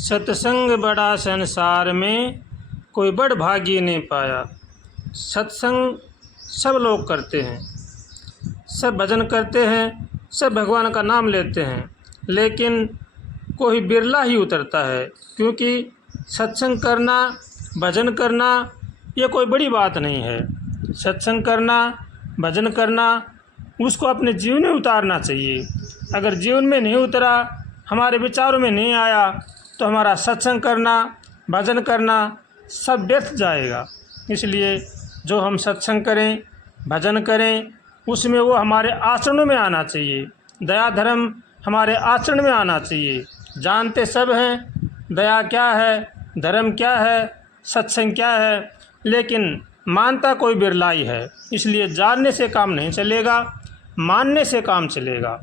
सत्संग बड़ा संसार में, कोई बड़ भागी ने पाया। सत्संग सब लोग करते हैं, सब भजन करते हैं, सब भगवान का नाम लेते हैं, लेकिन कोई बिरला ही उतरता है। क्योंकि सत्संग करना, भजन करना ये कोई बड़ी बात नहीं है। सत्संग करना, भजन करना, उसको अपने जीवन में उतारना चाहिए। अगर जीवन में नहीं उतरा, हमारे विचारों में नहीं आया, तो हमारा सत्संग करना, भजन करना सब व्यर्थ जाएगा। इसलिए जो हम सत्संग करें, भजन करें, उसमें वो हमारे आचरणों में आना चाहिए। दया धर्म हमारे आचरण में आना चाहिए। जानते सब हैं दया क्या है, धर्म क्या है, सत्संग क्या है, लेकिन मानता कोई बिरला ही है। इसलिए जानने से काम नहीं चलेगा, मानने से काम चलेगा।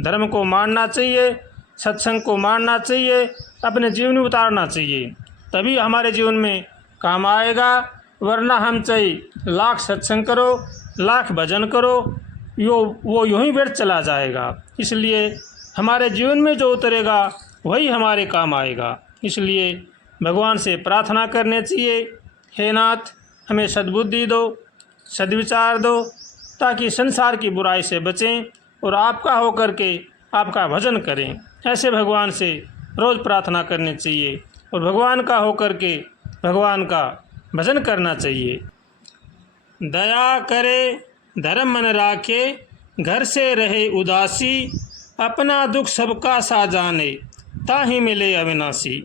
धर्म को मानना चाहिए, सत्संग को मानना चाहिए, अपने जीवन में उतारना चाहिए, तभी हमारे जीवन में काम आएगा। वरना हम चाहे लाख सत्संग करो, लाख भजन करो, वो यूं ही व्यर्थ चला जाएगा। इसलिए हमारे जीवन में जो उतरेगा वही हमारे काम आएगा। इसलिए भगवान से प्रार्थना करनी चाहिए, हे नाथ हमें सद्बुद्धि दो, सद्विचार दो, ताकि संसार की बुराई से बचें और आपका होकर के आपका भजन करें। ऐसे भगवान से रोज़ प्रार्थना करनी चाहिए और भगवान का होकर के भगवान का भजन करना चाहिए। दया करे, धर्म मन राखे, घर से रहे उदासी, अपना दुख सबका सा जाने, ताहि मिले अविनाशी।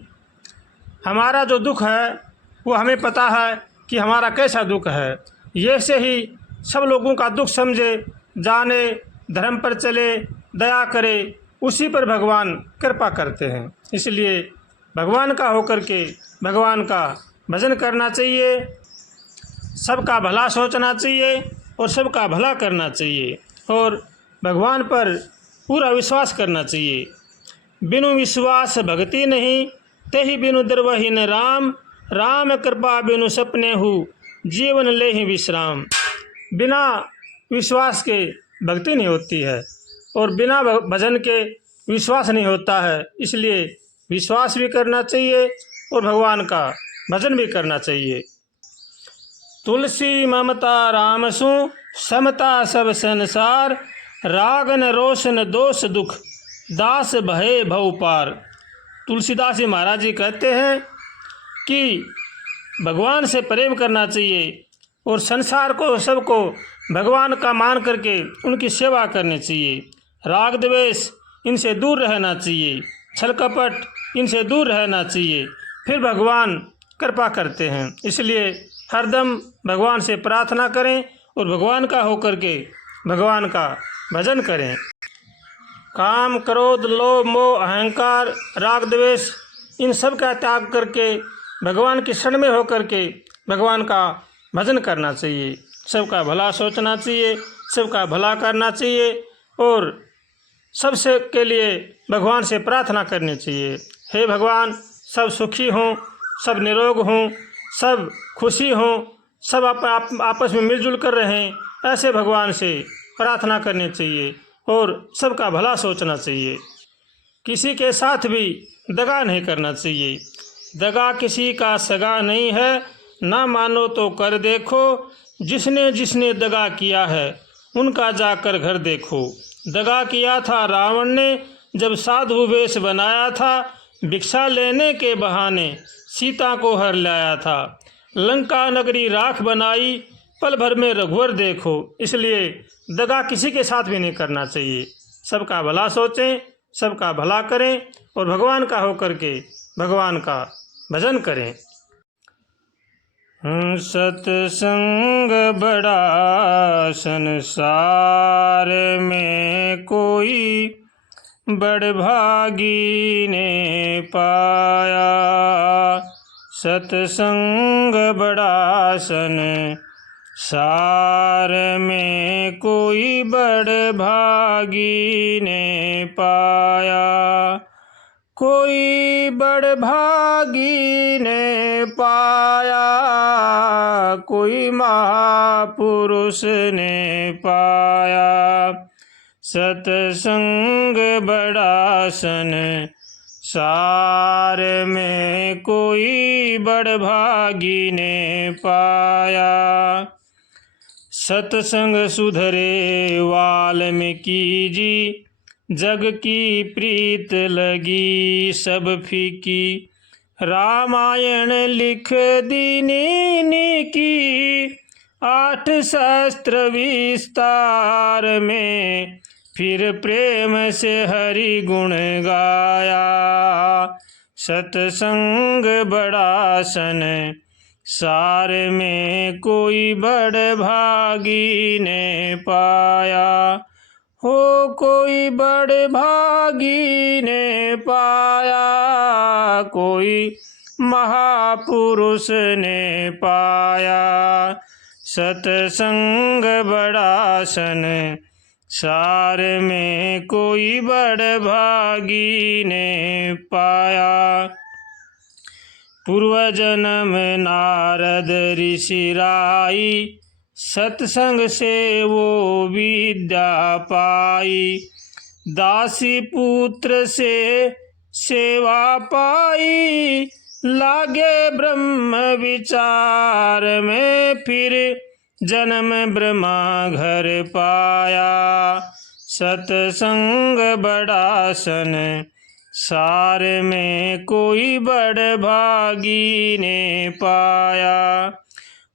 हमारा जो दुख है वो हमें पता है कि हमारा कैसा दुख है। ये से ही सब लोगों का दुख समझे, जाने, धर्म पर चले, दया करे, उसी पर भगवान कृपा करते हैं। इसलिए भगवान का होकर के भगवान का भजन करना चाहिए, सबका भला सोचना चाहिए और सबका भला करना चाहिए और भगवान पर पूरा विश्वास करना चाहिए। बिनु विश्वास भक्ति नहीं, तेहि बिनु द्रवहीन राम, राम कृपा बिनु सपने हु, जीवन ले ही विश्राम। बिना विश्वास के भक्ति नहीं होती है और बिना भजन के विश्वास नहीं होता है। इसलिए विश्वास भी करना चाहिए और भगवान का भजन भी करना चाहिए। तुलसी ममता राम सु, समता सब संसार, रागन रोशन दोष दुख, दास भय भव पार। तुलसीदास जी महाराज जी कहते हैं कि भगवान से प्रेम करना चाहिए और संसार को सबको भगवान का मान करके उनकी सेवा करनी चाहिए। राग द्वेष इनसे दूर रहना चाहिए, छल कपट इनसे दूर रहना चाहिए, फिर भगवान कृपा करते हैं। इसलिए हरदम भगवान से प्रार्थना करें और भगवान का होकर के भगवान का भजन करें। काम, क्रोध, लोभ, मोह, अहंकार, राग द्वेष इन सब का त्याग करके भगवान की शरण में होकर के भगवान का भजन करना चाहिए। सबका भला सोचना चाहिए, सबका भला करना चाहिए और सबसे के लिए भगवान से प्रार्थना करनी चाहिए। हे भगवान, सब सुखी हों, सब निरोग हों, सब खुशी हों, सब आपस में मिलजुल कर रहें, ऐसे भगवान से प्रार्थना करनी चाहिए और सबका भला सोचना चाहिए। किसी के साथ भी दगा नहीं करना चाहिए। दगा किसी का सगा नहीं है, ना मानो तो कर देखो, जिसने जिसने दगा किया है उनका जाकर घर देखो। दगा किया था रावण ने, जब साधु वेश बनाया था, भिक्षा लेने के बहाने सीता को हर लाया था। लंका नगरी राख बनाई, पल भर में रघुवर देखो। इसलिए दगा किसी के साथ भी नहीं करना चाहिए। सबका भला सोचें, सबका भला करें और भगवान का होकर के भगवान का भजन करें। सत्संग बड़ा संसार में, कोई बड़ भागी ने पाया। सत्संग बड़ा संसार में, कोई बड़ भागी ने पाया। कोई बड़ भागी ने पाया, कोई महापुरुष ने पाया। सत्संग बड़ा संसार सार में कोई बड़भागी ने पाया। सत्संग सुधरे वाल्मीकि जी, जग की प्रीत लगी सब फीकी। रामायण लिख दीनी की, 8 शास्त्र विस्तार में। फिर प्रेम से हरि गुण गाया। सत्संग बड़ा सन सार में कोई बड़भागी ने पाया। हो कोई बड़भागी ने पाया, कोई महापुरुष ने पाया। सत्संग बड़ा सन सार में कोई बड़भागी ने पाया। पूर्व जन्म नारद ऋषि राई, सत्संग से वो विद्या पाई। दासी पुत्र से सेवा पाई, लागे ब्रह्म विचार में। फिर जन्म ब्रह्मा घर पाया। सत्संग बड़ा सन सार में कोई बड़भागी ने पाया।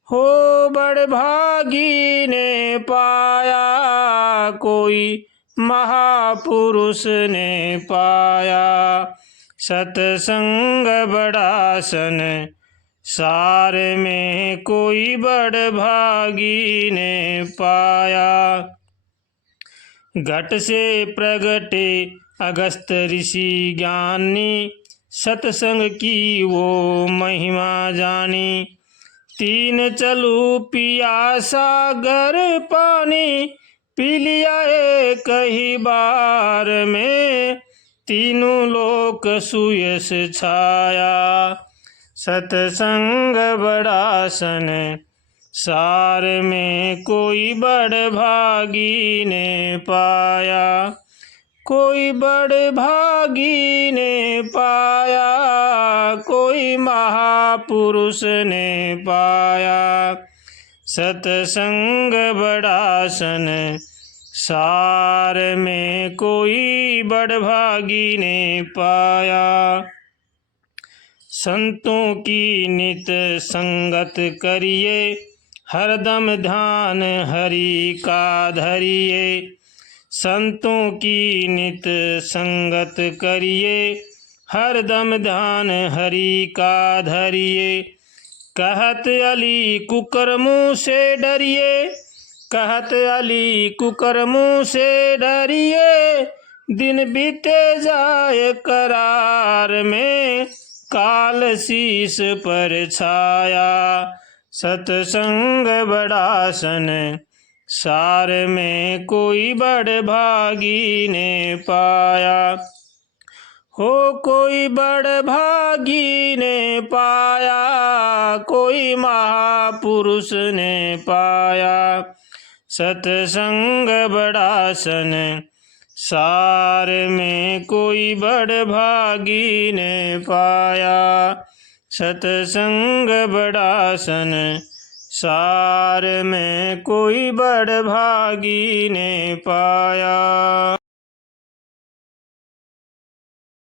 हो बड़भागी ने पाया, कोई महापुरुष ने पाया। सत्संग बड़ा सन सार में कोई बड़भागी ने पाया। घट से प्रगटे अगस्त ऋषि ज्ञानी, सत्संग की वो महिमा जानी। 3 चलू पिया सागर पानी, पी लिया एक ही बार में। तीनों लोक सुयश छाया। सत्संग बड़ा सन सार में कोई बड़भागी ने पाया। कोई बड़भागी ने पाया, कोई महापुरुष ने पाया। सत्संग बड़ा सन सार में कोई बड़भागी ने पाया। संतों की नित संगत करिए, हरदम ध्यान हरि का धरिए। संतों की नित संगत करिए, हरदम ध्यान हरि का धरिए। कहत अली कुकर्मों से डरिए, कहत अली कुकर्मों से डरिए। दिन बीते जाए करार में, काल शीश पर छाया। सत्संग बड़ा सन सार में कोई बड़भागी ने पाया। हो कोई बड़भागी ने पाया, कोई महापुरुष ने पाया। सत्संग बड़ा सन सार में कोई बड़भागी ने पाया। सत्संग बड़ा सन सार में कोई बड़भागी ने पाया।